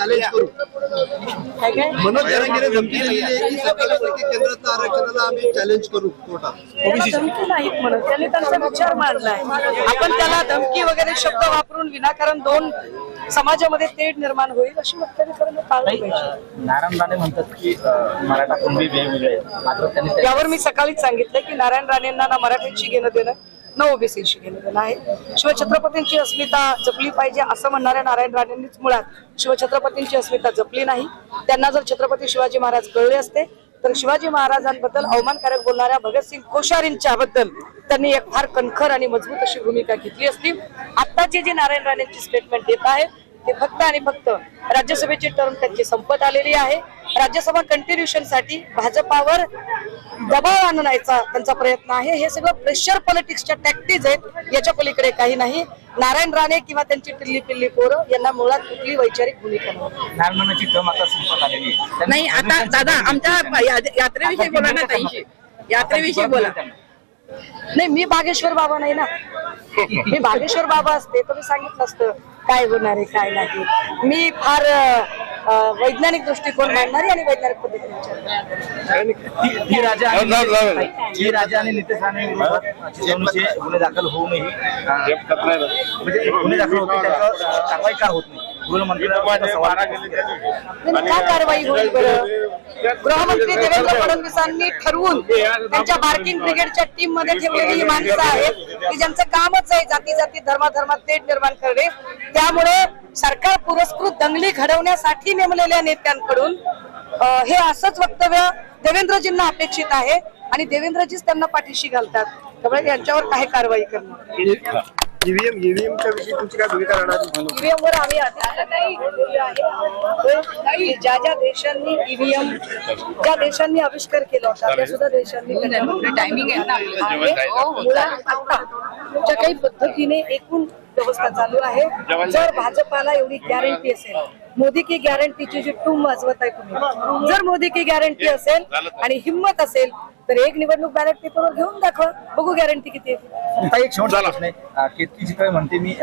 Challenge करू। मनोज जरांगेने धमकी दिलेली आहे की सत्तावीस टक्के केंद्रातल्या आरक्षणाला आम्ही चॅलेंज करू कोर्टात। धमकी नाही म्हणत, त्यांनी त्यांचा विचार मांडलाय। आपण त्याला धमकी वगैरे शब्द वापरून विनाकारण दोन समाजामध्ये तेढ निर्माण होईल अशी वक्तव्य करणं टाळलं पाहिजे। नारायण राणे म्हणतात की मराठा कुणबी वेगवेगळे, मात्र त्यांनी त्यावर मी सकाळीच सांगितलं की नारायण राणेंना ना मराठ्यांशी घेणं देणं न ओबीसीशी घेणं देणं आहे। शिवछत्रपतींची अस्मिता जपली पाहिजे असं म्हणणाऱ्या नारायण राणेंनीच मुळात शिवछत्रपतींची अस्मिता जपली नाही। त्यांना जर छत्रपती शिवाजी महाराज कळले असते तर शिवाजी महाराजांबद्दल अवमानकारक बोलणाऱ्या भगतसिंग कोश्यारींच्या बद्दल त्यांनी एक फार कणखर आणि मजबूत अशी भूमिका घेतली असती। आत्ताची जी नारायण राणेंची स्टेटमेंट येत आहे ते फक्त आणि फक्त राज्यसभेची टर्म त्यांची संपत आलेली आहे। राज्यसभा कंटिन्युएशन साठी भाजपावर दबाव आणण्याचा त्यांचा प्रयत्न आहे। हे सगळं प्रेशर पॉलिटिक्सच्या टॅक्टिक्स आहेत, याच्या पलीकडे काही नाही। नारायण राणे किंवा त्यांची टिल्ली पिल्ली पोरं यांना मुळात कुठली वैचारिक भूमिका नारायणाची टर्म आता संपत आलेली आहे। नाही। आता दादा आमच्या यात्रेविषयी बोला ना ताई, यात्रेविषयी बोला। नाही, मी बागेश्वर बाबा नाही ना, मी बागेश्वर बाबा असते तर मी सांगितलं असतं काय होणार आहे काय नाही। मी फार वैज्ञानिक दृष्टिकोन मांडणारी आणि वैज्ञानिक पद्धतीने राजा आणि नितेश राणे विरोधात गुन्हे दाखल होऊनही म्हणजे गुन्हे दाखल होते त्याच्यावर कारवाई का होत नाही? काय कारवाई होईल बरं? गृहमंत्री देवेंद्र फडणवीसांनी ठरवून त्यांच्या बार्किंग ब्रिगेडच्या टीम मध्ये ठेवलेली ही माणसं आहेत की ज्यांचं कामच आहे जाती जाती धर्माधर्मात तेढ निर्माण करणे। त्यामुळे सरकार पुरस्कृत दंगली घडवण्यासाठी नेमलेल्या नेत्यांकडून हे असंच वक्तव्य देवेंद्रजींना अपेक्षित आहे आणि देवेंद्रजीच त्यांना पाठीशी घालतात। त्यामुळे यांच्यावर काही कारवाई करणार। ईव्हीएमच्या विषयी तुमची काय भूमिका राहणार? ईव्हीएम वर आम्ही ज्या ज्या देशांनी ईव्हीएम ज्या देशांनी आविष्कार केला होता त्या सुद्धा देशांनी टायमिंग ज्या काही पद्धतीने एकूण व्यवस्था चालू आहे। जर भाजपाला एवढी गॅरंटी असेल, मोदी की गॅरंटीची जी टूम वाजवत आहे तुम्ही, जर मोदी की गॅरंटी असेल आणि हिम्मत असेल तर एक निवडणूक बॅलेट पेपरवर घेऊन दाखवा, बघू गॅरंटी किती आहे। एक शेवटचा प्रश्न आहे, केतकी जी काय म्हणते मी